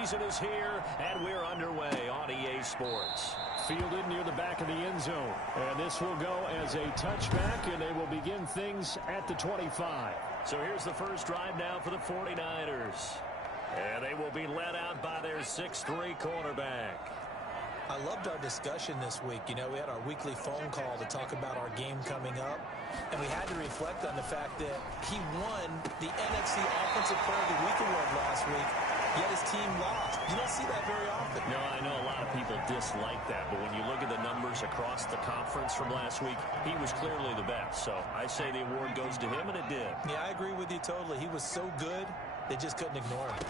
season is here, and we're underway on EA Sports. Fielded near the back of the end zone. And this will go as a touchback, and they will begin things at the 25. So here's the first drive now for the 49ers. And they will be led out by their 6'3" cornerback. I loved our discussion this week. You know, we had our weekly phone call to talk about our game coming up, and we had to reflect on the fact that he won the NFC Offensive Player of the Week award last week, yet his team lost. You don't see that very often. No, I know a lot of people dislike that, but when you look at the numbers across the conference from last week, he was clearly the best. So I say the award goes to him, and it did. Yeah, I agree with you totally. He was so good, they just couldn't ignore him.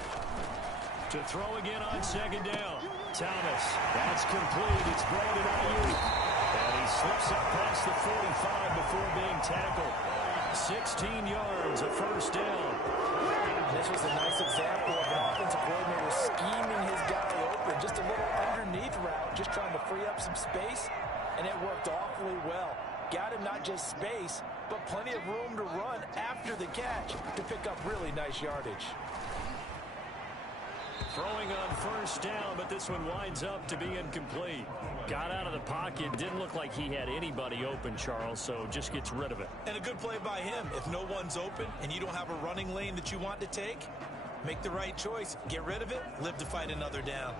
To throw again on second down. Thomas, that's complete. It's Brandon Ayuk. And he slips up past the 45 before being tackled. 16 yards, a first down. This was a nice example of an offensive coordinator scheming his guy open. Just a little underneath route, just trying to free up some space, and it worked awfully well. Got him not just space, but plenty of room to run after the catch to pick up really nice yardage. Throwing on first down, but this one winds up to be incomplete. Got out of the pocket. Didn't look like he had anybody open, Charles, so just gets rid of it. And a good play by him. If no one's open and you don't have a running lane that you want to take, make the right choice. Get rid of it. Live to fight another down.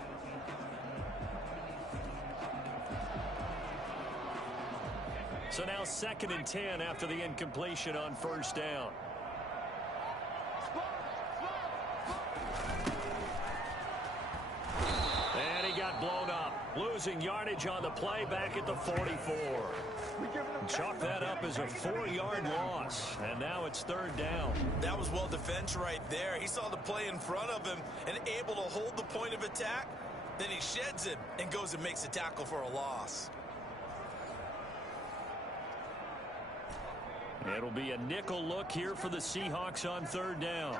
So now 2nd and 10 after the incompletion on first down. Blown up, losing yardage on the play back at the 44. Chalk that up as a 4-yard loss, and now it's 3rd down. That was well defense right there. He saw the play in front of him and able to hold the point of attack. Then he sheds it and goes and makes a tackle for a loss. It'll be a nickel look here for the Seahawks on 3rd down.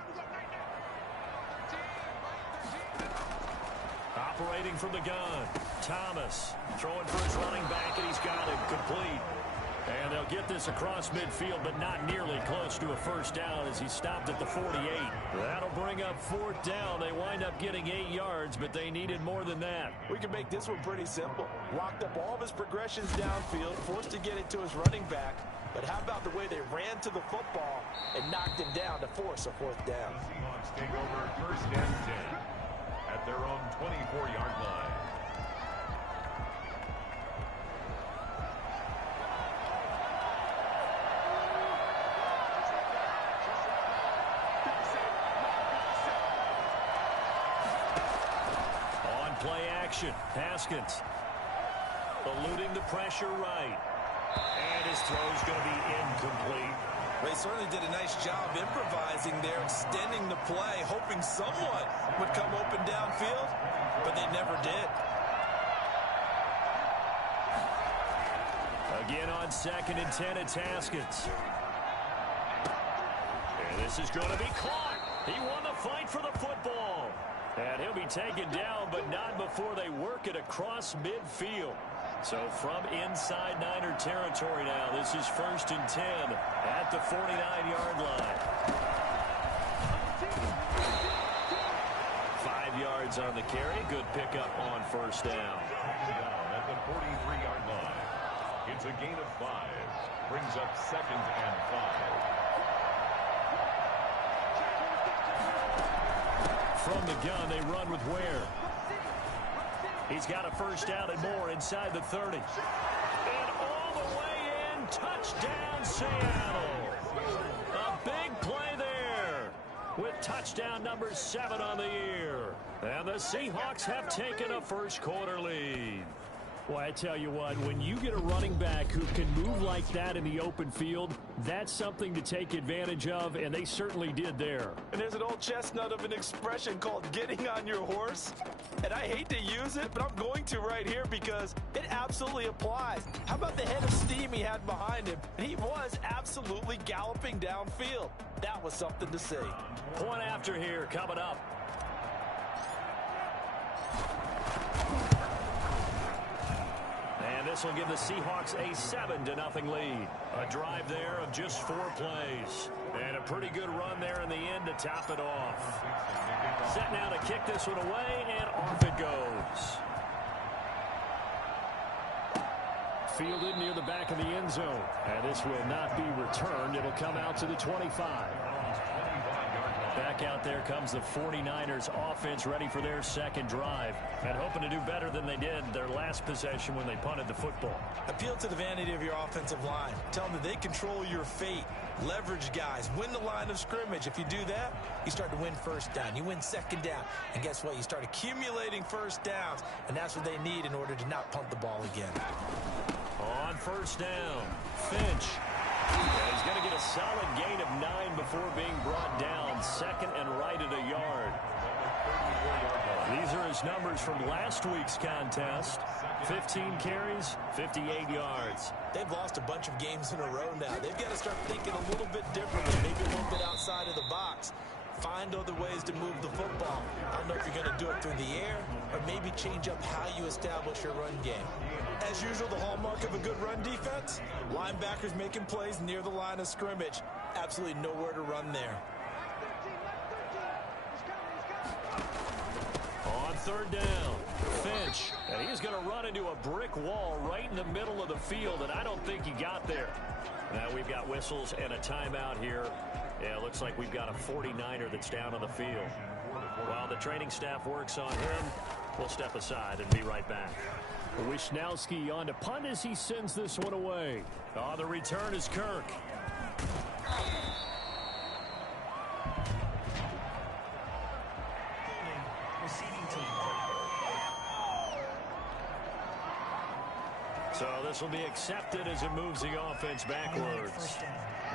Operating from the gun, Thomas throwing for his running back, and he's got it complete. And they'll get this across midfield, but not nearly close to a first down as he stopped at the 48. That'll bring up 4th down. They wind up getting 8 yards, but they needed more than that. We can make this one pretty simple. Locked up all of his progressions downfield, forced to get it to his running back. But how about the way they ran to the football and knocked him down to force a 4th down? Seahawks take over 1st and 10. At their own 24-yard line. On play action, Haskins eluding the pressure right. And his throw's going to be incomplete. They certainly did a nice job improvising there, extending the play, hoping someone would come open downfield, but they never did. Again on 2nd and 10, it's Haskins. And this is going to be caught. He won the fight for the football. And he'll be taken down, but not before they work it across midfield. So from inside Niner territory now, this is 1st and 10 at the 49-yard line. 5 yards on the carry. Good pickup on first down. Down at the 43-yard line. It's a gain of 5. Brings up 2nd and 5. From the gun, they run with Ware. He's got a first down and more inside the 30. And all the way in, touchdown Seattle. A big play there with touchdown number 7 on the year. And the Seahawks have taken a first quarter lead. Well, I tell you what, when you get a running back who can move like that in the open field, that's something to take advantage of, and they certainly did there. And there's an old chestnut of an expression called getting on your horse. And I hate to use it, but I'm going to right here because it absolutely applies. How about the head of steam he had behind him? He was absolutely galloping downfield. That was something to see. Point after here coming up. And this will give the Seahawks a 7-0 lead. A drive there of just 4 plays. And a pretty good run there in the end to top it off. Set now to kick this one away, and off it goes. Fielded near the back of the end zone. And this will not be returned. It'll come out to the 25. Back out there comes the 49ers offense, ready for their second drive. And hoping to do better than they did their last possession when they punted the football. Appeal to the vanity of your offensive line. Tell them that they control your fate. Leverage guys. Win the line of scrimmage. If you do that, you start to win first down. You win second down. And guess what? You start accumulating first downs. And that's what they need in order to not punt the ball again. On first down, Finch. And he's going to get a solid gain of 9 before being brought down. Second and right at a yard. These are his numbers from last week's contest. 15 carries, 58 yards. They've lost a bunch of games in a row now. They've got to start thinking a little bit differently, maybe a little bit outside of the box. Find other ways to move the football. I don't know if you're going to do it through the air or maybe change up how you establish your run game. As usual, the hallmark of a good run defense, linebackers making plays near the line of scrimmage. Absolutely nowhere to run there. On third down, Finch. And he's going to run into a brick wall right in the middle of the field, and I don't think he got there. Now we've got whistles and a timeout here. Yeah, it looks like we've got a 49er that's down on the field. While the training staff works on him, we'll step aside and be right back. Wishnowski on to punt as he sends this one away. On the return is Kirk. So this will be accepted as it moves the offense backwards.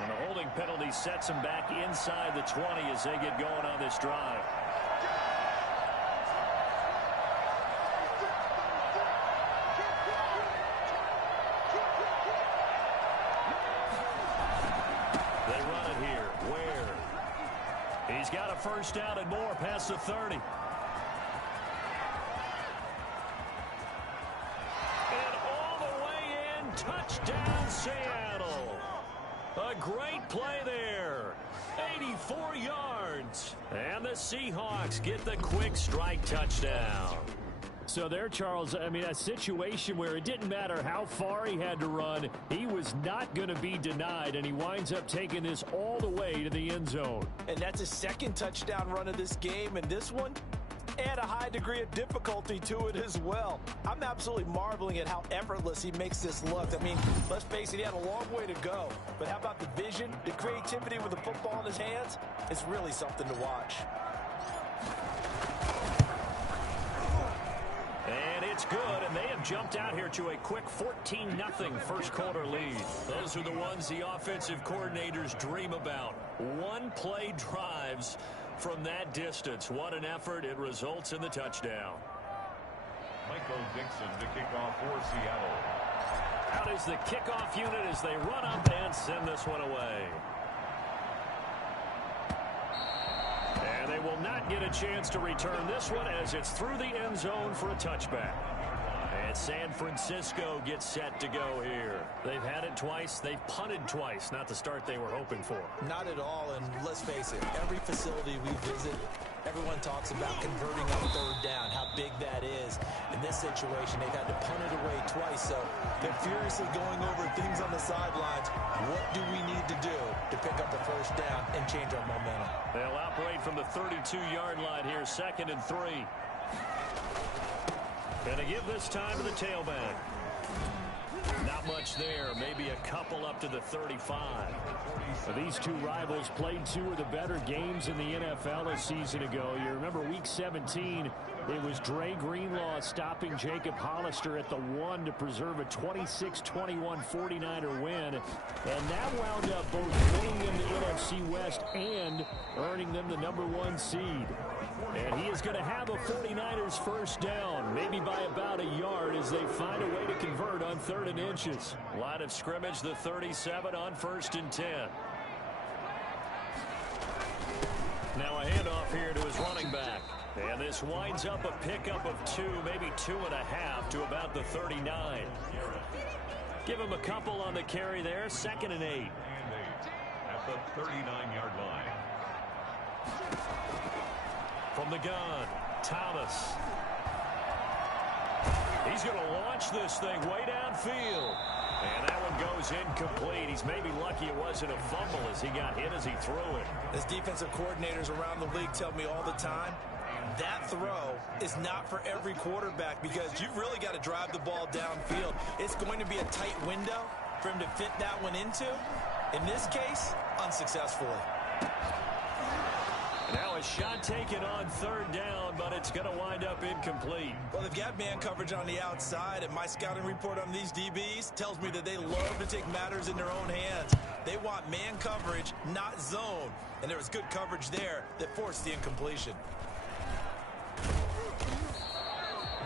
And a holding penalty sets them back inside the 20 as they get going on this drive. They run it here. Where? He's got a first down and more past the 30. Touchdown, Seattle. A great play there. 84 yards. And the Seahawks get the quick strike touchdown. So there, Charles, I mean, a situation where it didn't matter how far he had to run. He was not going to be denied, and he winds up taking this all the way to the end zone. And that's his second touchdown run of this game, and this one, add a high degree of difficulty to it as well. I'm absolutely marveling at how effortless he makes this look. I mean, let's face it, he had a long way to go. But how about the vision, the creativity with the football in his hands? It's really something to watch. And it's good, and they have jumped out here to a quick 14-0 first quarter lead. Those are the ones the offensive coordinators dream about. One-play drives from that distance. What an effort. It results in the touchdown. Michael Dixon to kick off for Seattle. Out is the kickoff unit as they run up and send this one away. And they will not get a chance to return this one as it's through the end zone for a touchback. And San Francisco gets set to go here. They've had it twice. They've punted twice. Not the start they were hoping for. Not at all, and let's face it, every facility we visit, everyone talks about converting on third down, how big that is. In this situation, they've had to punt it away twice, so they're furiously going over things on the sidelines. What do we need to do to pick up a first down and change our momentum? They'll operate from the 32-yard line here, 2nd and 3. And to give this time to the tailback. Not much there. Maybe a couple up to the 35. These two rivals played two of the better games in the NFL a season ago. You remember Week 17, it was Dre Greenlaw stopping Jacob Hollister at the 1 to preserve a 26-21 49er win. And that wound up both winning them the NFC West and earning them the #1 seed. And he is going to have a 49ers first down, maybe by about a yard as they find a way to convert on 3rd and inches. Line of scrimmage, the 37 on 1st and 10. Now a handoff here to his running back. And this winds up a pickup of 2, maybe 2.5 to about the 39. Give him a couple on the carry there. 2nd and 8. At the 39-yard line. From the gun, Thomas. He's going to launch this thing way downfield. And that one goes incomplete. He's maybe lucky it wasn't a fumble as he got hit as he threw it. As defensive coordinators around the league tell me all the time, that throw is not for every quarterback because you've really got to drive the ball downfield. It's going to be a tight window for him to fit that one into. In this case, unsuccessfully. Now a shot taken on 3rd down, but it's going to wind up incomplete. Well, they've got man coverage on the outside, and my scouting report on these DBs tells me that they love to take matters in their own hands. They want man coverage, not zone. And there was good coverage there that forced the incompletion.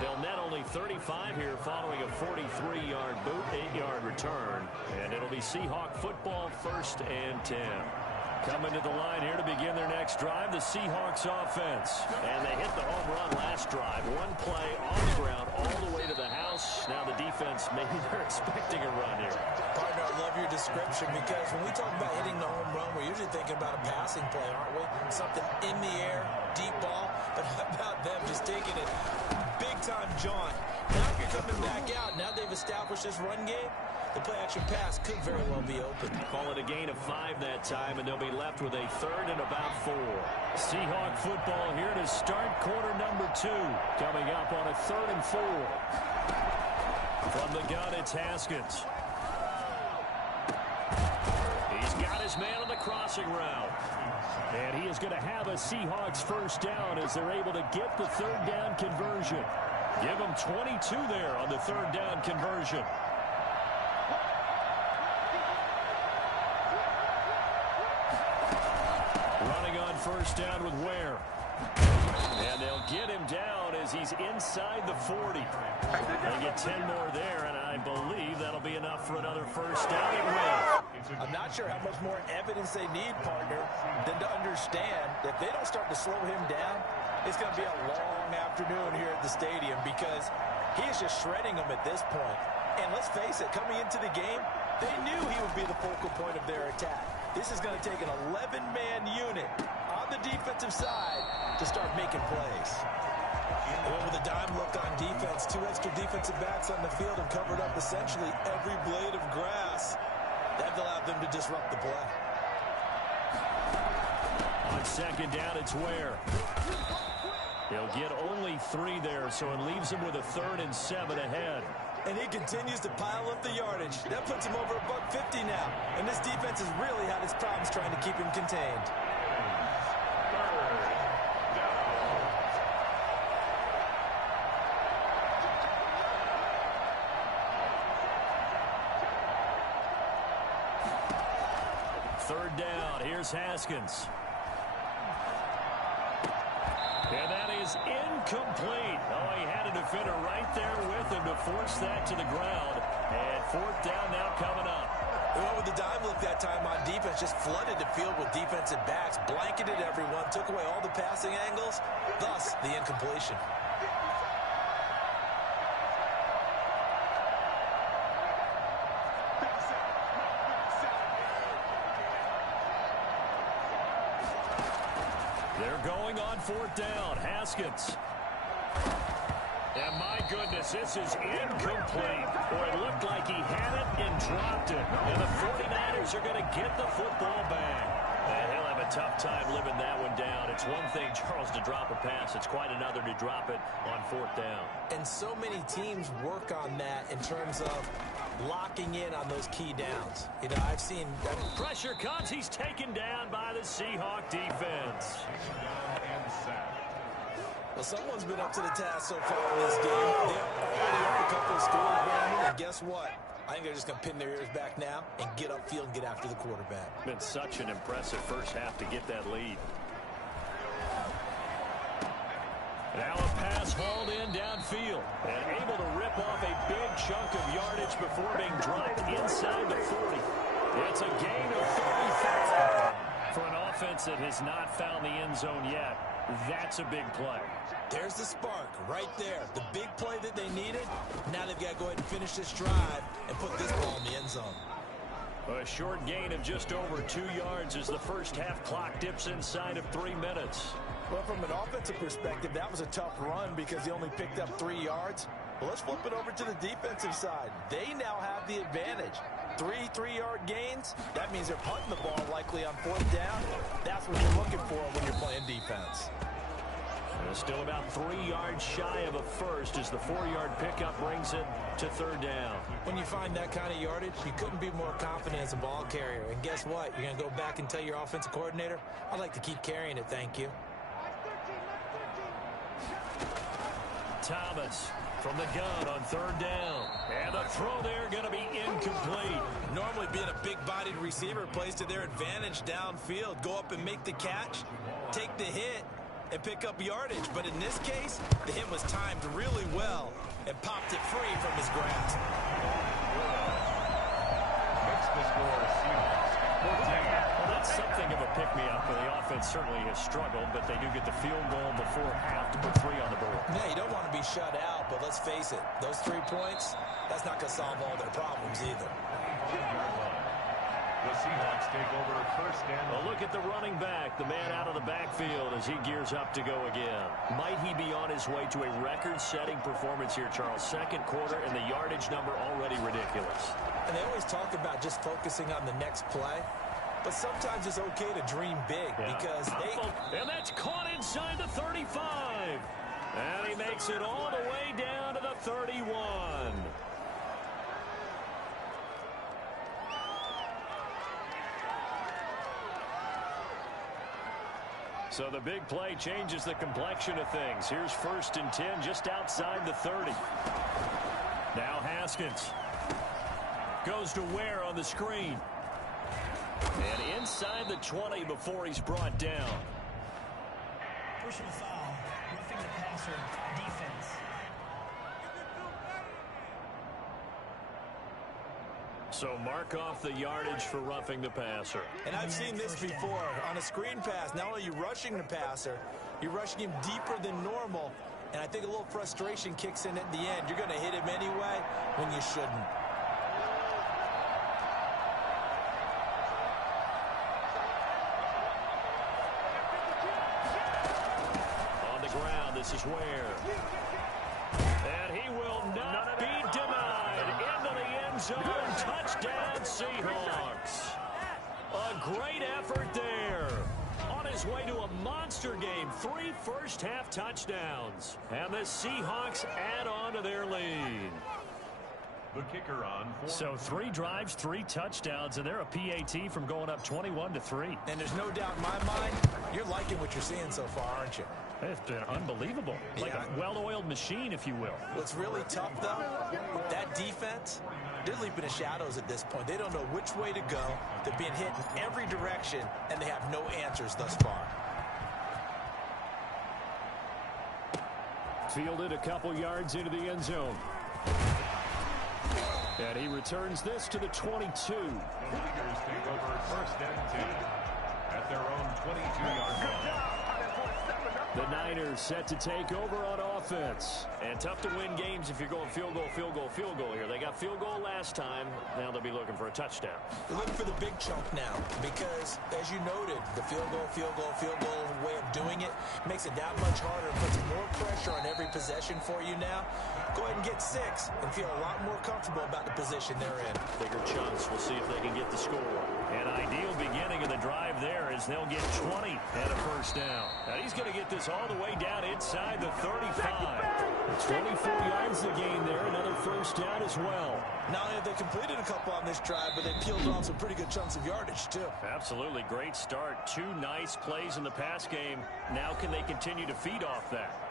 They'll net only 35 here following a 43-yard boot, 8-yard return. And it'll be Seahawk football, 1st and 10. Coming to the line here to begin their next drive, the Seahawks offense. And they hit the home run last drive. One play on the ground all the way to the house. Now the defense, maybe they're expecting a run here. Partner, I love your description because when we talk about hitting the home run, we're usually thinking about a passing play, aren't we? Something in the air, deep ball. But how about them just taking it big-time jaunt? Now if you're coming back out, now they've established this run game, the play-action pass could very well be open. Call it a gain of 5 that time, and they'll be left with a 3rd and about 4. Seahawk football here to start quarter number 2. Coming up on a 3rd and 4. From the gun, it's Haskins. He's got his man on the crossing route. And he is going to have a Seahawks 1st down as they're able to get the 3rd down conversion. Give them 22 there on the 3rd down conversion. Running on 1st down with Ware. And they'll get him down as he's inside the 40. They get 10 more there, and I believe that'll be enough for another 1st down at Ware. I'm not sure how much more evidence they need, partner, than to understand that if they don't start to slow him down, it's going to be a long afternoon here at the stadium because he is just shredding them at this point. And let's face it, coming into the game, they knew he would be the focal point of their attack. This is going to take an 11-man unit on the defensive side to start making plays. And with a dime look on defense, 2 extra defensive backs on the field and covered up essentially every blade of grass. That allowed them to disrupt the play. On 2nd down, it's Ware. He'll get only 3 there, so it leaves him with a 3rd and 7 ahead. And he continues to pile up the yardage. That puts him over $150 now. And this defense has really had its problems trying to keep him contained. Third down, here's Haskins. And that is incomplete. Oh, he had a defender right there with him to force that to the ground. And 4th down now coming up. Well, with the dive look that time on defense, just flooded the field with defensive backs, blanketed everyone, took away all the passing angles, thus the incompletion. They're going on 4th down. Haskins. And my goodness, this is incomplete. Boy, it looked like he had it and dropped it. And the 49ers are going to get the football back. And he'll have a tough time living that one down. It's one thing, Charles, to drop a pass. It's quite another to drop it on 4th down. And so many teams work on that in terms of locking in on those key downs. You know, I've seen... Pressure comes. He's taken down by the Seahawk defense. Well, someone's been up to the task so far in this game. They're already up a couple of scores, Brandon, and guess what? I think they're just going to pin their ears back now and get upfield and get after the quarterback. Been such an impressive first half to get that lead. Now a pass hauled in downfield and able to rip off a big chunk of yardage before being dropped inside the 40. It's a gain of 35 for an offense that has not found the end zone yet. That's a big play. There's the spark right there. The big play that they needed. Now they've got to go ahead and finish this drive and put this ball in the end zone. A short gain of just over 2 yards as the first half clock dips inside of 3 minutes. Well, from an offensive perspective, that was a tough run because he only picked up 3 yards. Well, let's flip it over to the defensive side. They now have the advantage. 3 3-yard gains. That means they're punting the ball likely on 4th down. That's what you're looking for when you're playing defense. Still about 3 yards shy of a first as the 4-yard pickup brings it to 3rd down. When you find that kind of yardage, you couldn't be more confident as a ball carrier. And guess what? You're going to go back and tell your offensive coordinator, I'd like to keep carrying it, thank you. Thomas from the gun on 3rd down. And the throw there going to be incomplete. Normally being a big-bodied receiver plays to their advantage downfield. Go up and make the catch, take the hit, and pick up yardage. But in this case, the hit was timed really well and popped it free from his grasp. Makes the score Seahawks 14. Well, that's something of a pick-me-up, and the offense certainly has struggled, but they do get the field goal before half to put 3 on the board. Yeah, you don't want to be shut out, but let's face it, those 3 points, that's not going to solve all their problems either. The Seahawks take over 1st and A look at the running back, the man out of the backfield as he gears up to go again. Might he be on his way to a record-setting performance here, Charles? 2nd quarter, and the yardage number already ridiculous. And they always talk about just focusing on the next play, but sometimes it's okay to dream big because And that's caught inside the 35. And he makes it all the way down to the 31. So the big play changes the complexion of things. Here's 1st and 10 just outside the 30. Now Haskins goes to Ware on the screen. And inside the 20 before he's brought down. Personal foul, roughing the passer, defense. So mark off the yardage for roughing the passer. And I've seen this before. On a screen pass, not only are you rushing the passer, you're rushing him deeper than normal. And I think a little frustration kicks in at the end. You're going to hit him anyway when you shouldn't. On the ground, this is Ware. And he will not be denied. Into the end zone. Touchdown, Seahawks. A great effort there. On his way to a monster game. 3 first-half touchdowns. And the Seahawks add on to their lead. the kicker on. So 3 drives, 3 touchdowns, and they're a PAT from going up 21-3. And there's no doubt in my mind, you're liking what you're seeing so far, aren't you? It's been unbelievable. Like a well-oiled machine, if you will. What's really tough, though, that defense, they're leaping in shadows at this point. They don't know which way to go. They're being hit in every direction, and they have no answers thus far. Fielded a couple yards into the end zone. And he returns this to the 22. The Leaders take over first and 10 at their own 22-yard line. The Niners set to take over on offense. And tough to win games if you're going field goal, field goal, field goal here. They got field goal last time. Now they'll be looking for a touchdown. They're looking for the big chunk now because, as you noted, the field goal way of doing it makes it that much harder and puts more pressure on every possession for you now. Go ahead and get 6 and feel a lot more comfortable about the position they're in. Bigger chunks. We'll see if they can get the score. An ideal beginning of the drive there is they'll get 20 and a first down. And he's going to get this all the way down inside the 35. 24 yards to gain there. Another first down as well. Not only have they completed a couple on this drive, but they peeled off some pretty good chunks of yardage, too. Absolutely. Great start. 2 nice plays in the pass game. Now can they continue to feed off that?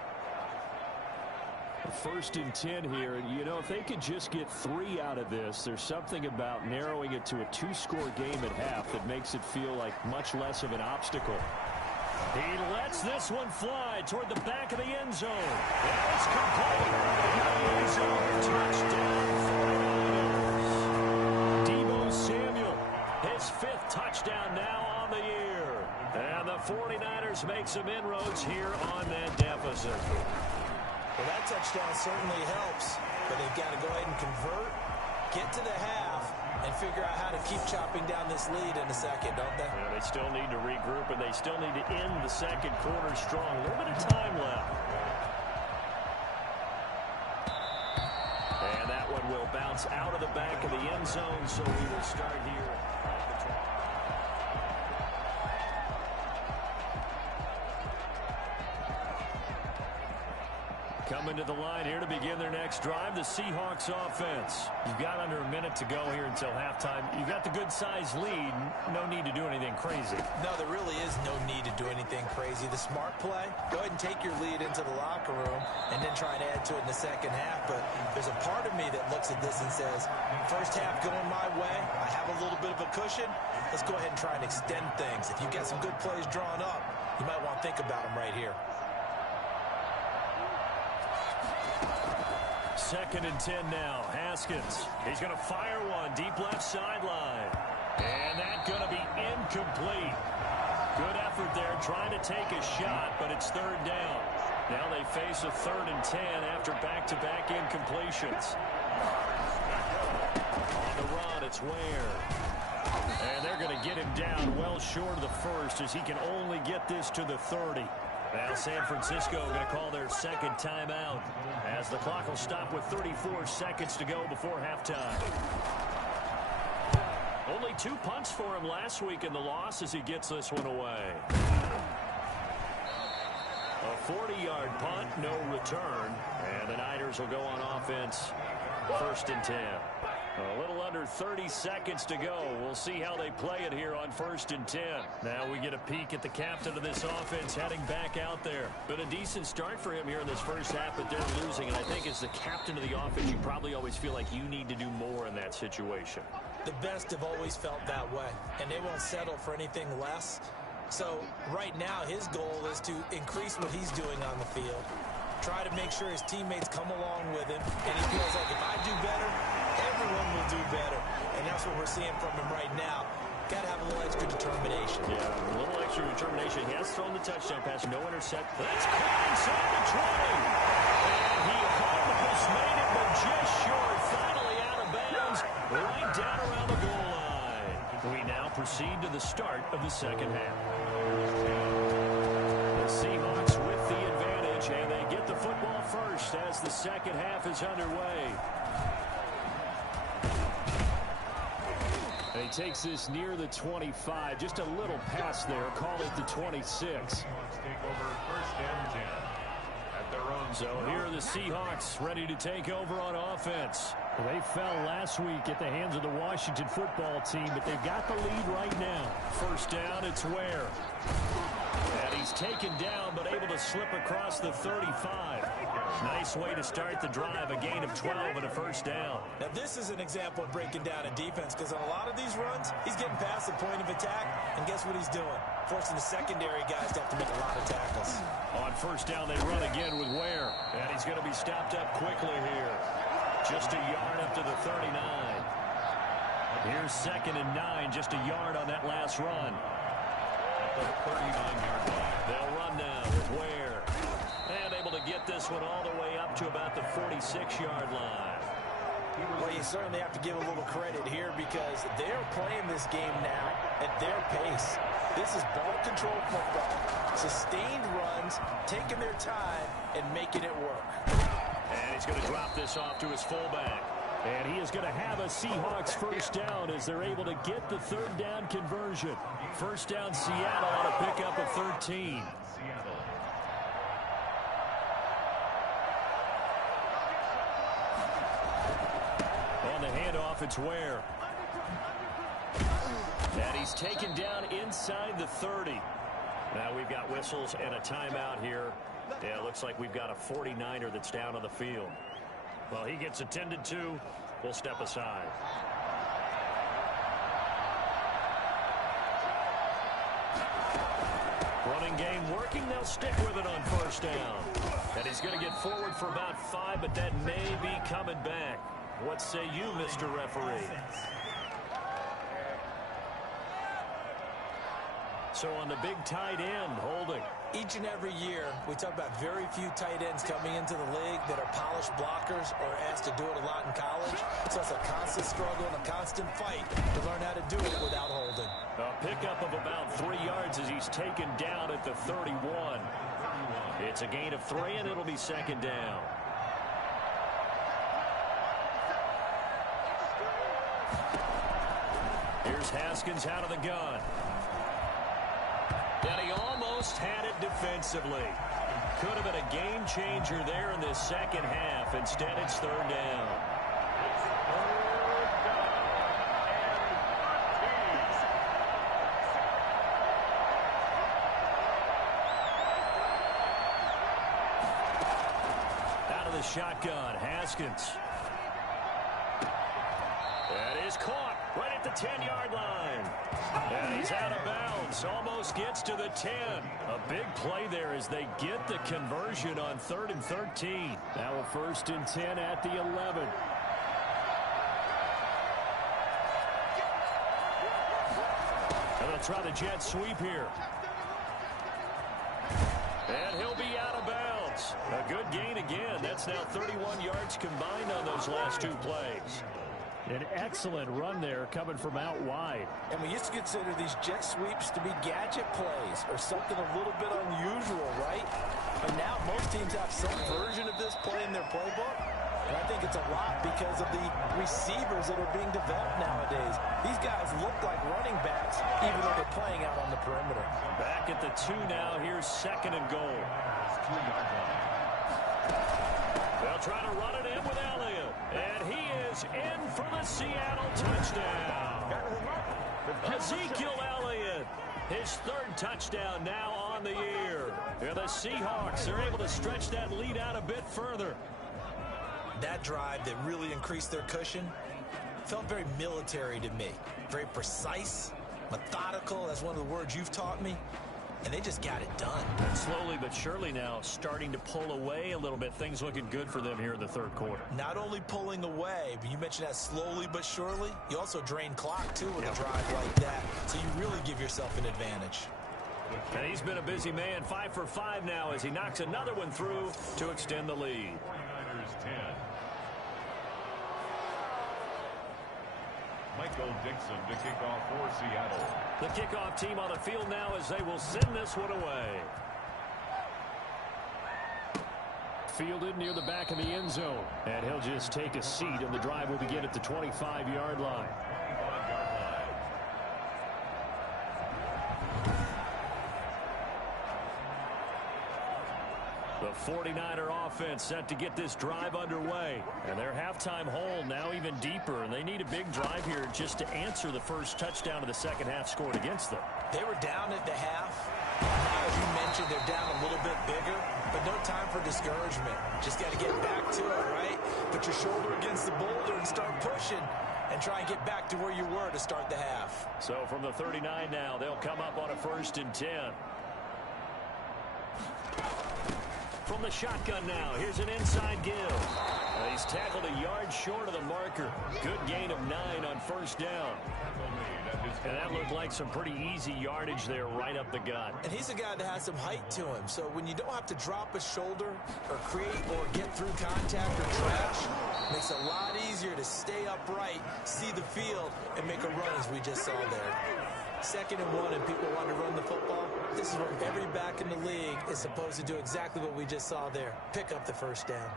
First and 10 here, and you know, if they could just get 3 out of this, there's something about narrowing it to a 2-score game at half that makes it feel like much less of an obstacle. He lets this one fly toward the back of the end zone. And it's complete. End zone touchdown. Deebo Samuel, his 5th touchdown now on the year. And the 49ers Seahawks make some inroads here on that deficit. Well, that touchdown certainly helps, but they've got to go ahead and convert, get to the half, and figure out how to keep chopping down this lead in the second, don't they? Yeah, they still need to regroup, and they still need to end the second quarter strong. A little bit of time left. And that one will bounce out of the back of the end zone, so we will start here. Coming to the line here to begin their next drive, the Seahawks offense. You've got under a minute to go here until halftime. You've got the good-sized lead. No need to do anything crazy. No, there really is no need to do anything crazy. The smart play, go ahead and take your lead into the locker room and then try and add to it in the second half. But there's a part of me that looks at this and says, first half going my way, I have a little bit of a cushion. Let's go ahead and try and extend things. If you've got some good plays drawn up, you might want to think about them right here. 2nd and 10 now. Haskins. He's going to fire one deep left sideline. And that's going to be incomplete. Good effort there trying to take a shot, but it's 3rd down. Now they face a 3rd and 10 after back-to-back incompletions. On the run, it's Ware. And they're going to get him down well short of the first as he can only get this to the 30. Now San Francisco going to call their second timeout as the clock will stop with 34 seconds to go before halftime. Only 2 punts for him last week in the loss as he gets this one away. A 40-yard punt, no return, and the Niners will go on offense. 1st and 10. A little under 30 seconds to go. We'll see how they play it here on 1st and 10. Now we get a peek at the captain of this offense heading back out there. Been a decent start for him here in this first half, but they're losing. And I think as the captain of the offense, you probably always feel like you need to do more in that situation. The best have always felt that way, and they won't settle for anything less. So right now his goal is to increase what he's doing on the field. Try to make sure his teammates come along with him, and he feels like if I do better, everyone will do better. And that's what we're seeing from him right now. Got to have a little extra determination. Yeah, a little extra determination. He has thrown the touchdown pass, no intercept. That's caught inside the 20. And he almost made it, but just short. Finally out of bounds, right down around the goal line. We now proceed to the start of the second half. The Seahawks with the advantage, and they get the football first as the second half is underway. He takes this near the 25. Just a little pass there. Call it the 26. Take over 1st and 10 at their own. So here are the Seahawks ready to take over on offense. They fell last week at the hands of the Washington football team, but they've got the lead right now. 1st down, it's Ware. And he's taken down, but able to slip across the 35. Nice way to start the drive, a gain of 12 and a 1st down. Now this is an example of breaking down a defense, because on a lot of these runs, he's getting past the point of attack, and guess what he's doing? Forcing the secondary guys to have to make a lot of tackles. On 1st down, they run again with Ware, and he's going to be stopped up quickly here. Just a yard up to the 39. Here's 2nd and 9, just a yard on that last run. At the 39-yard line. They'll run now with Ware. And able to get this one all the way up to about the 46-yard line. Well, you certainly have to give a little credit here because they're playing this game now at their pace. This is ball control football. Sustained runs, taking their time, and making it work. And he's going to drop this off to his fullback. And he is going to have a Seahawks 1st down as they're able to get the 3rd down conversion. 1st down, Seattle on a pickup of 13. On the handoff, it's Ware. And he's taken down inside the 30. Now we've got whistles and a timeout here. Yeah, it looks like we've got a 49er that's down on the field. Well, he gets attended to. We'll step aside. Running game working. They'll stick with it on 1st down. And he's going to get forward for about 5, but that may be coming back. What say you, Mr. Referee? So on the big tight end, holding. Each and every year, we talk about very few tight ends coming into the league that are polished blockers or asked to do it a lot in college. So it's a constant struggle and a constant fight to learn how to do it without holding. A pickup of about 3 yards as he's taken down at the 31. It's a gain of 3, and it'll be second down. Here's Haskins out of the gun. And he almost had it defensively. Could have been a game changer there in this second half. Instead, it's third down. Out of the shotgun, Haskins. That is caught right at the 10-yard line. And he's out of bounds. Almost gets to the 10. A big play there as they get the conversion on 3rd and 13. Now a 1st and 10 at the 11. And they'll try the jet sweep here. And he'll be out of bounds. A good gain again. That's now 31 yards combined on those last 2 plays. An excellent run there coming from out wide. And we used to consider these jet sweeps to be gadget plays or something a little bit unusual, right? But now most teams have some version of this play in their playbook. And I think it's a lot because of the receivers that are being developed nowadays. These guys look like running backs even though they're playing out on the perimeter. Back at the 2 now. Here's 2nd and goal. They'll try to run it in with Elliott. And he is in for the Seattle touchdown. Ezekiel Elliott, his 3rd touchdown now on the year. And the Seahawks are able to stretch that lead out a bit further. That drive that really increased their cushion felt very military to me. Very precise, methodical. That's one of the words you've taught me. And they just got it done. And slowly but surely now starting to pull away a little bit. Things looking good for them here in the 3rd quarter. Not only pulling away, but you mentioned that slowly but surely. You also drain clock, too, with a drive like that. So you really give yourself an advantage. And he's been a busy man. 5 for 5 now as he knocks another one through to extend the lead. 49ers 10. Michael Dixon to kick off for Seattle. The kickoff team on the field now as they will send this one away. Fielded near the back of the end zone. And he'll just take a seat, and the drive will begin at the 25-yard line. The 49er offense set to get this drive underway. And their halftime hole now even deeper. And they need a big drive here just to answer the first touchdown of the second half scored against them. They were down at the half. Now, as you mentioned, they're down a little bit bigger. But no time for discouragement. Just got to get back to it, right? Put your shoulder against the boulder and start pushing. And try and get back to where you were to start the half. So from the 39 now, they'll come up on a 1st and 10. From the shotgun now, here's an inside give. He's tackled a yard short of the marker. Good gain of 9 on 1st down. And that looked like some pretty easy yardage there right up the gut. And he's a guy that has some height to him. So when you don't have to drop a shoulder or create or get through contact or trash, it makes it a lot easier to stay upright, see the field, and make a run as we just saw there. 2nd and 1 and people want to run the football. This is where every back in the league is supposed to do exactly what we just saw there. Pick up the 1st down.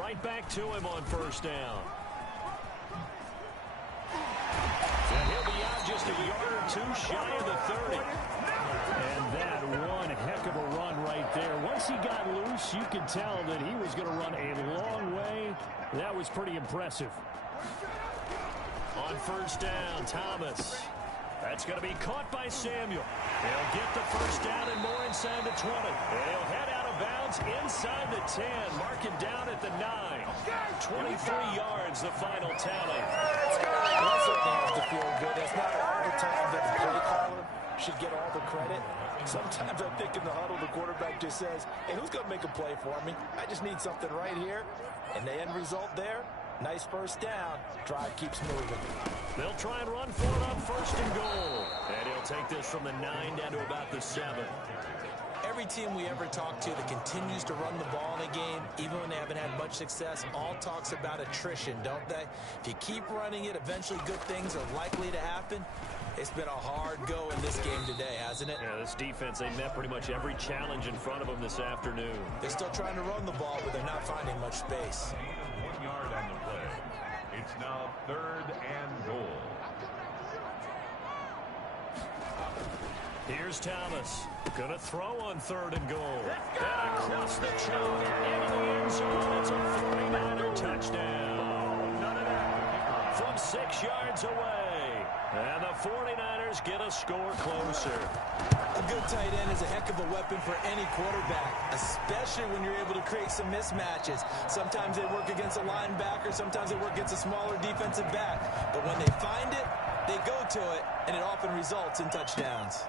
Right back to him on 1st down. And he'll be out just a yard or 2 shy of the 30. And that one heck of a run right there. Once he got loose, you could tell that he was going to run a long way. That was pretty impressive. On 1st down, Thomas. That's going to be caught by Samuel. He'll get the 1st down and more inside the 20. And he'll head out of bounds inside the 10. Mark it down at the 9. 23 yards, the final tally. That certainly has to feel good. It's not all the time that the play caller should get all the credit. Sometimes I think in the huddle, the quarterback just says, hey, who's going to make a play for me? I just need something right here. And the end result there, nice 1st down. Drive keeps moving. They'll try and run for it on 1st and goal. They'll take this from the 9 down to about the 7. Every team we ever talk to that continues to run the ball in a game, even when they haven't had much success, all talks about attrition, don't they? If you keep running it, eventually good things are likely to happen. It's been a hard go in this game today, hasn't it? Yeah, this defense, they met pretty much every challenge in front of them this afternoon. They're still trying to run the ball, but they're not finding much space. 1 yard on the play. It's now 3rd and goal. Here's Thomas. Gonna throw on 3rd and goal. And across the choke into the end zone. It's a 49er touchdown. From 6 yards away. And the 49ers get a score closer. A good tight end is a heck of a weapon for any quarterback, especially when you're able to create some mismatches. Sometimes they work against a linebacker, sometimes they work against a smaller defensive back. But when they find it, they go to it, and it often results in touchdowns.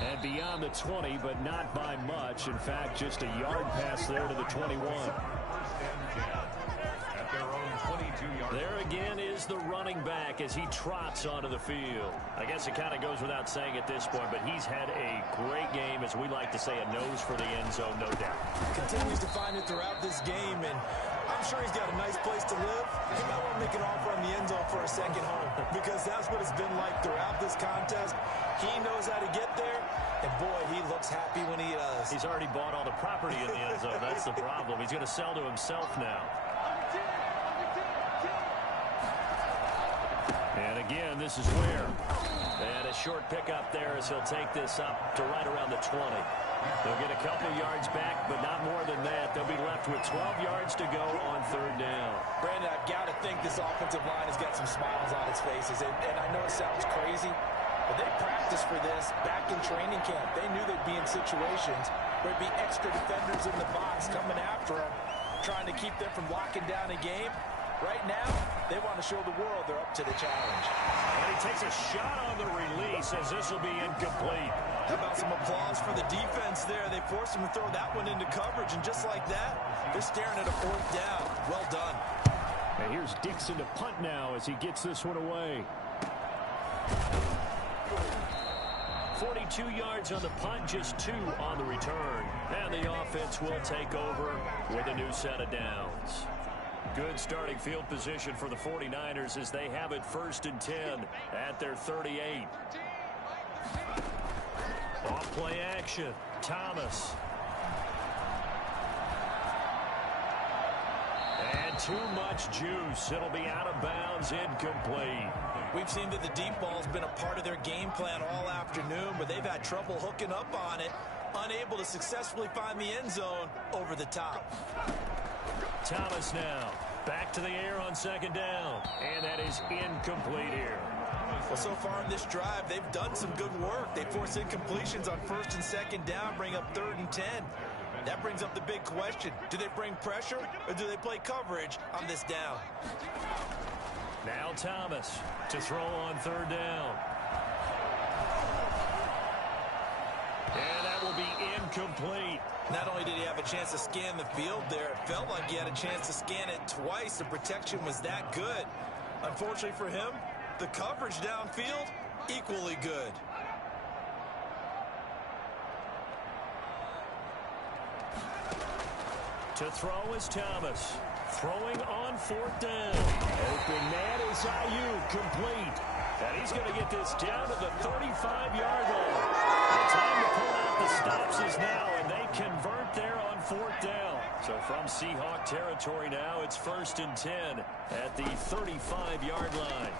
And beyond the 20, but not by much. In fact, just a yard pass there to the 21. At their own 22-yard. There again is the running back as he trots onto the field. I guess it kind of goes without saying at this point, but he's had a great game, as we like to say, a nose for the end zone, no doubt. Continues to find it throughout this game, and I'm sure he's got a nice place to live. He might want to make an offer on the end zone for a second home, because that's what it's been like throughout this contest. He knows how to get there, and boy, he looks happy when he does. He's already bought all the property in the end zone. That's the problem. He's going to sell to himself now. And again, this is where. And a short pickup there as he'll take this up to right around the 20. They'll get a couple yards back, but not more than that. They'll be left with 12 yards to go on 3rd down. Brandon, I've got to think this offensive line has got some smiles on its faces. And I know it sounds crazy, but they practiced for this back in training camp. They knew they'd be in situations where there'd be extra defenders in the box coming after them, trying to keep them from locking down a game. Right now, they want to show the world they're up to the challenge. And he takes a shot on the release as this will be incomplete. How about some applause for the defense there? They forced him to throw that one into coverage, and just like that, they're staring at a 4th down. Well done. And here's Dixon to punt now as he gets this one away. 42 yards on the punt, just 2 on the return. And the offense will take over with a new set of downs. Good starting field position for the 49ers as they have it 1st and 10 at their 38. Off play action. Thomas. And too much juice. It'll be out of bounds, incomplete. We've seen that the deep ball's been a part of their game plan all afternoon, but they've had trouble hooking up on it, unable to successfully find the end zone over the top. Thomas now. Back to the air on 2nd down. And that is incomplete here. Well, so far in this drive, they've done some good work. They force incompletions on 1st and 2nd down, bring up 3rd and 10. That brings up the big question. Do they bring pressure or do they play coverage on this down? Now Thomas to throw on 3rd down. And that will be incomplete. Not only did he have a chance to scan the field there, it felt like he had a chance to scan it twice. The protection was that good. Unfortunately for him, the coverage downfield, equally good. To throw is Thomas. Throwing on 4th down. Open man is Ayuk, complete. And he's going to get this down to the 35-yard line. The time to pull out the stops is now, and they convert there on 4th down. So from Seahawk territory now, it's 1st and 10 at the 35-yard line.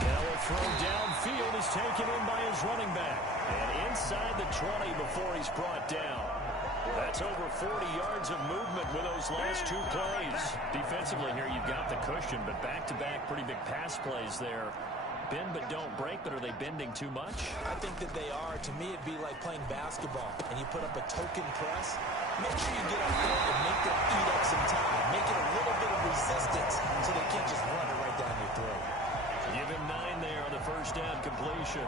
Now a throw downfield is taken in by his running back. And inside the 20 before he's brought down. That's over 40 yards of movement with those last 2 plays. Defensively here, you've got the cushion, but back-to-back pretty big pass plays there. Bend but don't break, but are they bending too much? I think that they are. To me, it'd be like playing basketball, and you put up a token press. Make sure you get up there and make them eat up some time. Make it a little bit of resistance so they can't just run it right down your throat. Give him 9 there on the 1st down completion.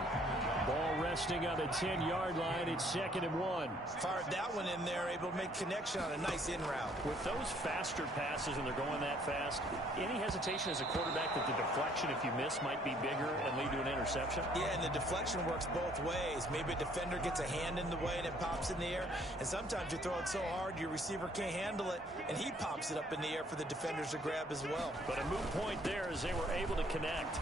Ball rests bursting on the 10-yard line. It's 2nd and 1. Fired that one in there, able to make connection on a nice in route. With those faster passes and they're going that fast, any hesitation as a quarterback that the deflection, if you miss, might be bigger and lead to an interception? Yeah, and the deflection works both ways. Maybe a defender gets a hand in the way and it pops in the air. And sometimes you throw it so hard your receiver can't handle it, and he pops it up in the air for the defenders to grab as well. But a moot point there as they were able to connect.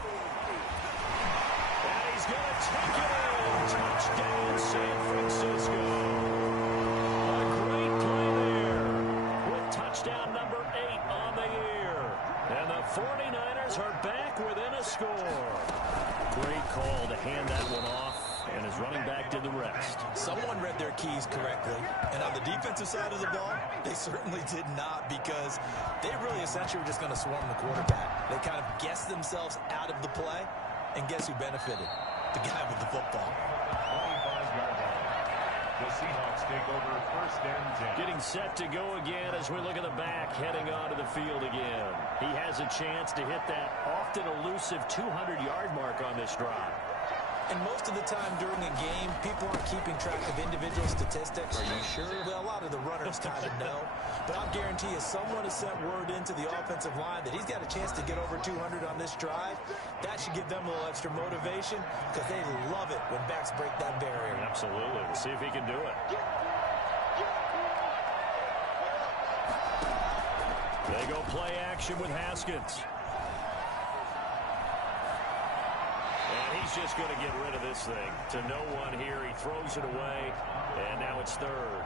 And he's going to take it in. Touchdown, San Francisco. A great play there with touchdown number 8 on the year. And the 49ers are back within a score. Great call to hand that one off, and his running back did the rest. Someone read their keys correctly, and on the defensive side of the ball, they certainly did not, because they really essentially were just going to swarm the quarterback. They kind of guessed themselves out of the play, and guess who benefited? The guy with the football. 25-yard line. The Seahawks take over 1st and 10. Getting set to go again as we look at the back heading onto the field again. He has a chance to hit that often elusive 200-yard mark on this drive. And most of the time during a game, people aren't keeping track of individual statistics. Are you sure? Well, a lot of the runners kind of know. But I'll guarantee you someone has sent word into the offensive line that he's got a chance to get over 200 on this drive. That should give them a little extra motivation, because they love it when backs break that barrier. Absolutely. We'll see if he can do it. They go play action with Haskins. He's just going to get rid of this thing to no one here. He throws it away, and now it's 3rd.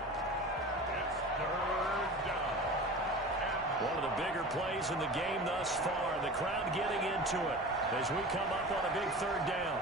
It's 3rd down. One of the bigger plays in the game thus far. The crowd getting into it as we come up on a big 3rd down.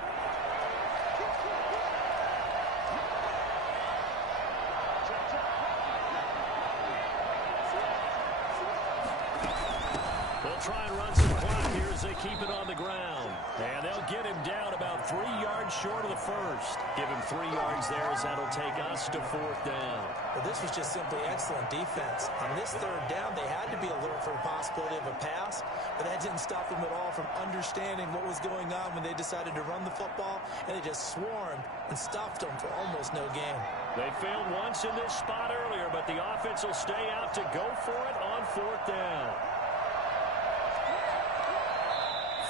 They'll try and run some clock here as they keep it on the ground. And they'll get him down about 3 yards short of the first. Give him 3 yards there as that'll take us to 4th down. Well, this was just simply excellent defense. On this 3rd down, they had to be alert for the possibility of a pass, but that didn't stop them at all from understanding what was going on when they decided to run the football, and they just swarmed and stopped them for almost no gain. They failed once in this spot earlier, but the offense will stay out to go for it on 4th down.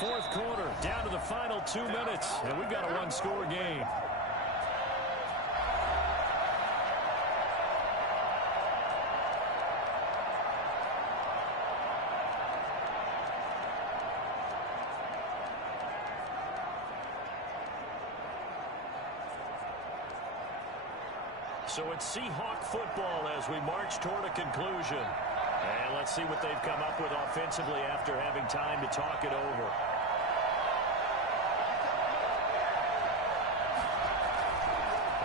4th quarter, down to the final 2 minutes, and we've got a one-score game. So it's Seahawk football as we march toward a conclusion. And let's see what they've come up with offensively after having time to talk it over.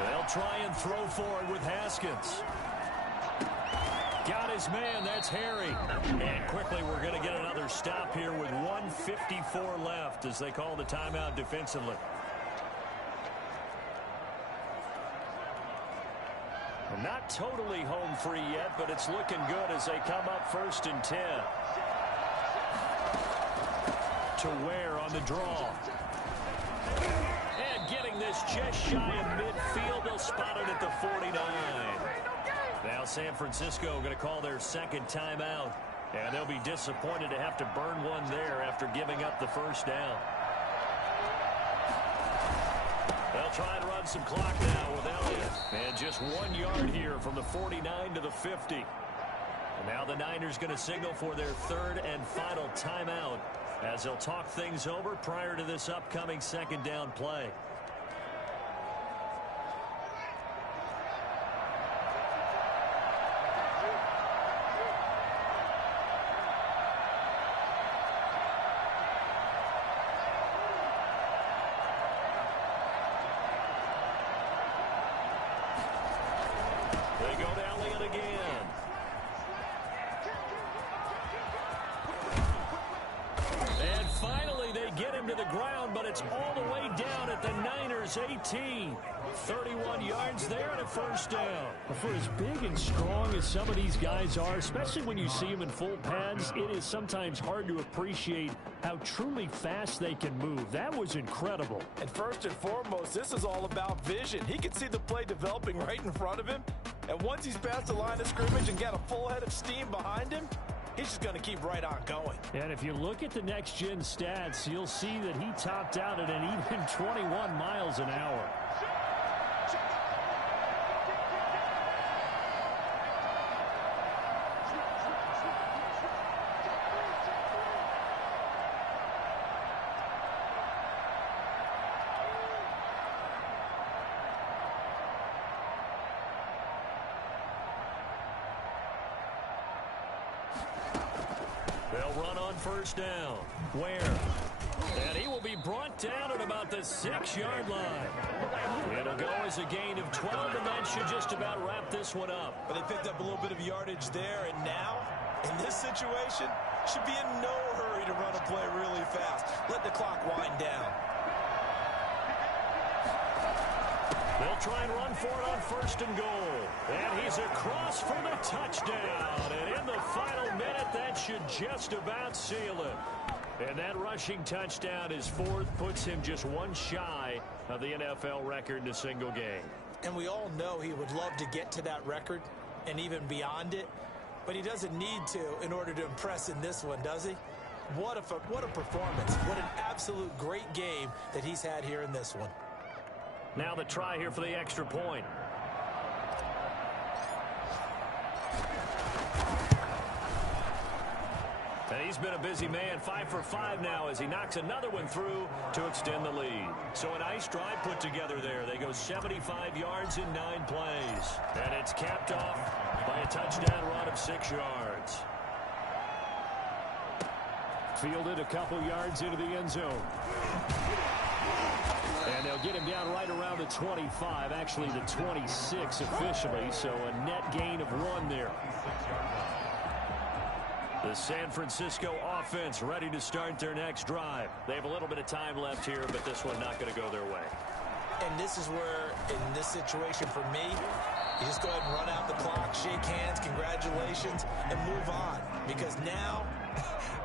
They'll try and throw forward with Haskins. Got his man, that's Harry. And quickly we're going to get another stop here with 1:54 left as they call the timeout defensively. Not totally home free yet, but it's looking good as they come up 1st and 10. To Ware on the draw. And getting this just shy of midfield. They'll spot it at the 49. Now San Francisco going to call their 2nd timeout. And they'll be disappointed to have to burn one there after giving up the 1st down. They'll try and run some clock now with Elliott. And just 1 yard here from the 49 to the 50. And now the Niners going to signal for their 3rd and final timeout as they'll talk things over prior to this upcoming 2nd down play. They go to Elliott again. And finally, they get him to the ground, but it's all the way down at the Niners' 18. 31 yards there and a first down. For as big and strong as some of these guys are, especially when you see them in full pads, it is sometimes hard to appreciate how truly fast they can move. That was incredible. And first and foremost, this is all about vision. He can see the play developing right in front of him. And once he's past the line of scrimmage and got a full head of steam behind him, he's just going to keep right on going. And if you look at the next-gen stats, you'll see that he topped out at an even 21 miles an hour. They'll run on first down. Ware. And he will be brought down at about the 6-yard line. It'll go as a gain of 12, and that should just about wrap this one up. But they picked up a little bit of yardage there, and now, in this situation, should be in no hurry to run a play really fast. Let the clock wind down. They'll try and run for it on first and goal. And he's across for the touchdown. And in the final minute, that should just about seal it. And that rushing touchdown, his fourth, puts him just one shy of the NFL record in a single game. And we all know he would love to get to that record and even beyond it. But he doesn't need to in order to impress in this one, does he? What a performance. What an absolute great game that he's had here in this one. Now the try here for the extra point. And he's been a busy man, 5 for 5 now as he knocks another one through to extend the lead. So a nice drive put together there. They go 75 yards in 9 plays. And it's capped off by a touchdown run of 6 yards. Fielded a couple yards into the end zone. And they'll get him down right around the 25, actually the 26 officially, so a net gain of 1 there. The San Francisco offense ready to start their next drive. They have a little bit of time left here, but this one not going to go their way. And this is where, in this situation for me, you just go ahead and run out the clock, shake hands, congratulations, and move on. Because now,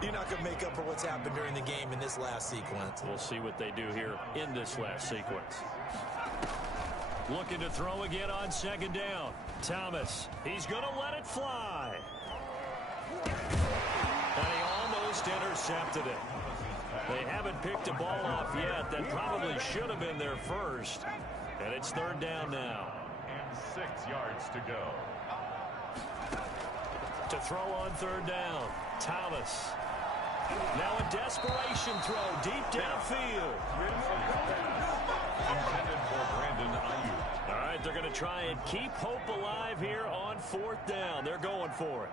you're not going to make up for what's happened during the game in this last sequence. We'll see what they do here in this last sequence. Looking to throw again on second down. Thomas, he's going to let it fly. And he almost intercepted it. They haven't picked a ball off yet. That probably should have been their first. And it's third down now. And 6 yards to go. To throw on third down, Thomas. Now a desperation throw deep downfield. Intended for Brandon Ayuk. All right, they're going to try and keep hope alive here on fourth down. They're going for it.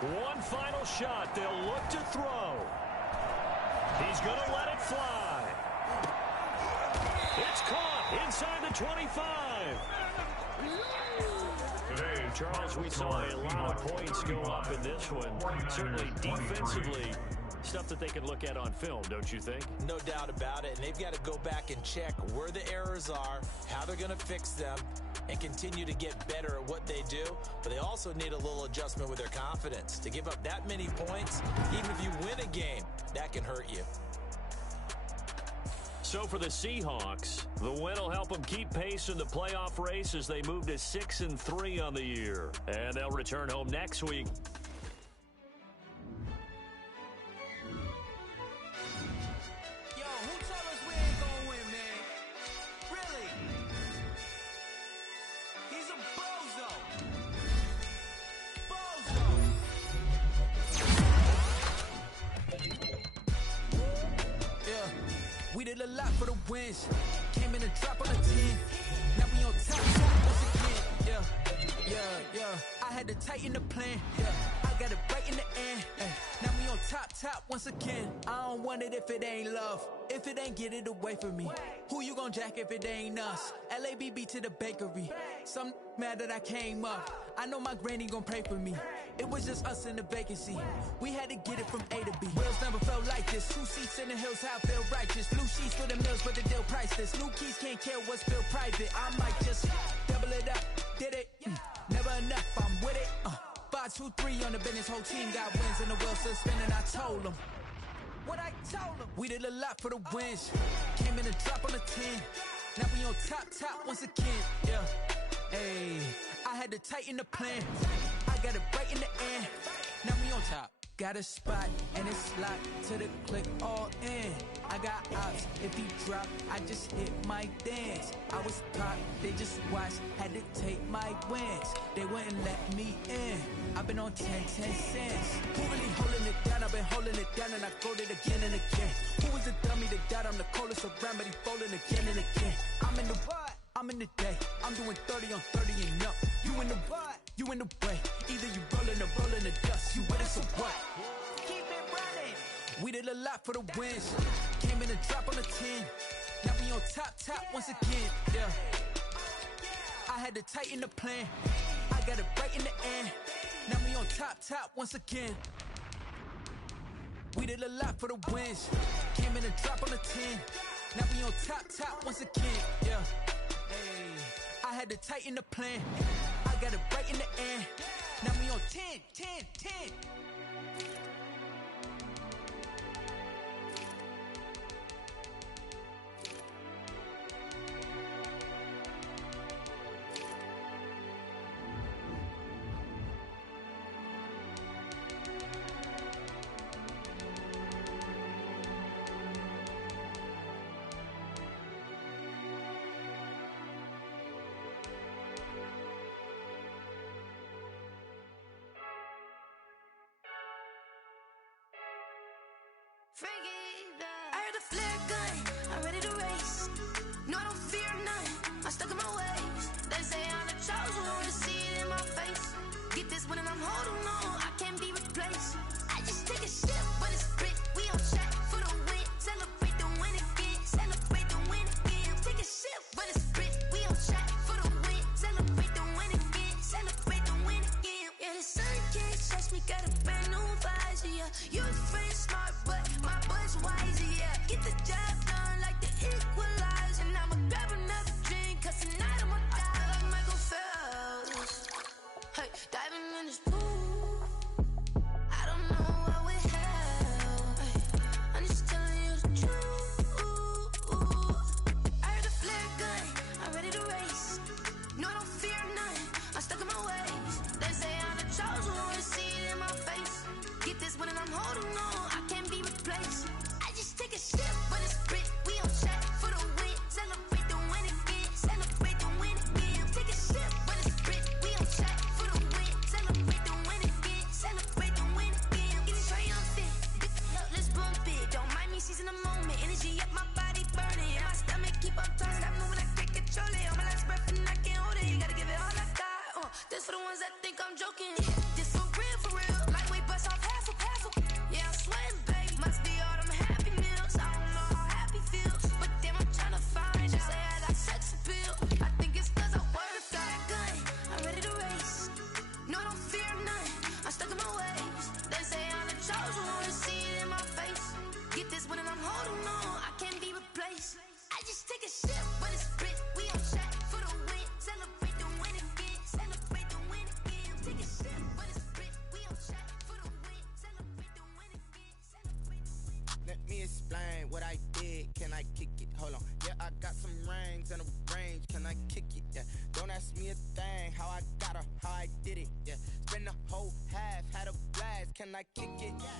One final shot. They'll look to throw. He's going to let it fly. It's caught inside the 25. Today, Charles, we saw a lot of points go up in this one. Certainly defensively, stuff that they can look at on film, don't you think? No doubt about it. And they've got to go back and check where the errors are, how they're going to fix them, and continue to get better at what they do. But they also need a little adjustment with their confidence. To give up that many points, even if you win a game, that can hurt you. So for the Seahawks, the win will help them keep pace in the playoff race as they move to 6-3 on the year. And they'll return home next week. Yo, who told us we ain't gonna win, man? Really? He's a bozo. Yeah, we did a lot for the wins. Came in and dropped on a 10. Now we on top once again. Yeah. I had to tighten the plan. Yeah, I got it right in the end. Now we on top once again. I don't want it if it ain't love. If it ain't, get it away from me. Who you gon' jack if it ain't us? LABB to the bakery. Some mad that I came up. I know my granny gon' pray for me. It was just us in the vacancy. We had to get it from A to B. Wheels never felt like this. Two seats in the hills, how I feel righteous. Blue sheets for the mills, but the deal priceless. New keys can't kill what's built private. I might just double it up, did it? Never enough, I'm with it. 5, 2, 3 on the business, whole team got wins and the wheels still spinning. I told them what I told them. We did a lot for the wins. Came in a drop on the 10. Now we on top once again. Yeah, hey, I had to tighten the plan. I got it right in the end. Now we on top. Got a spot and it's locked to the click all in. I got ops, if he drop, I just hit my dance. I was caught, they just watched, had to take my wins. They wouldn't let me in. I've been on 10 cents. Who really holding it down? I've been holding it down and I quote it again and again. Who was the dummy that died? I'm the coldest around, but he folding again and again. I'm in the what? I'm in the day. I'm doing 30 on 30 and up. You in the what? You in the way. Either you rolling the dust. You with us or what? Keep it running. We did a lot for the wins. Came in a drop on the 10. Now we on top once again. Yeah. I had to tighten the plan. I got it right in the end. Now we on top once again. We did a lot for the wins. Came in a drop on the 10. Now we on top once again. Yeah. Hey, I had to tighten the plan. I got it right in the end. Now we on 10. I heard a flare gun, I'm ready to race. No, I don't fear none, I'm stuck in my ways. They say I'm the chosen one, see it in my face. Get this one and I'm holding on, I can't be replaced. I just take a sip, but it's split. We on track for the win, celebrate the win again, celebrate the win again. Take a sip, but it's split. We on track for the win, celebrate the win again, celebrate the win again. Yeah, the sun can't touch me, got a brand new visor, yeah. You're friend smart, but my bud's wiser, yeah. Get the job done like the equalizer. And I'ma grab another drink, cause tonight I'ma die like Michael Phelps. Hey, diving in this pool, I don't know what we have. Hey, I'm just telling you the truth. I heard a flare gun, I'm ready to race. No, I don't fear none, I'm stuck in my ways. They say I'm the chosen one, see it in my face. Get this one and I'm holding on, I can't be replaced. I just take a sip, but it's split. We on track for the win, celebrate the win again, celebrate the win again. Take a sip, but it's split. We on track for the win, celebrate the win again, celebrate the win again. Get it triumphant, look, let's bump it. Don't mind me seizing the moment, energy up my body burning. And my stomach keep on turning, stop moving, I can't control it. On my last breath and I can't hold it. You gotta give it all I got. This for the ones that think I'm joking. This for real. Lightweight bust off half a. Yeah, I'm sweating, babe. Must be all them happy meals. I don't know how happy feels, but damn, I'm tryna find you. Say I got sex appeal. I think it's cause I wear a flat gun. I'm ready to race. No, I don't fear none. I'm stuck in my ways. They say I'm the chosen one, see it in my face. Get this one and I'm holding on, I can't be replaced. I just take a sip, but it's split. We on track for the win, celebrate the win again, celebrate the win again. Take a sip, but it's split. We on track for the win, celebrate the win again, celebrate the win. Let me explain what I did. Can I kick it? Hold on. Yeah, I got some rings and a range. Can I kick it? Yeah. Don't ask me a thing. How I got her, how I did it. Yeah. Spend the whole half, had a blast. Can I kick it?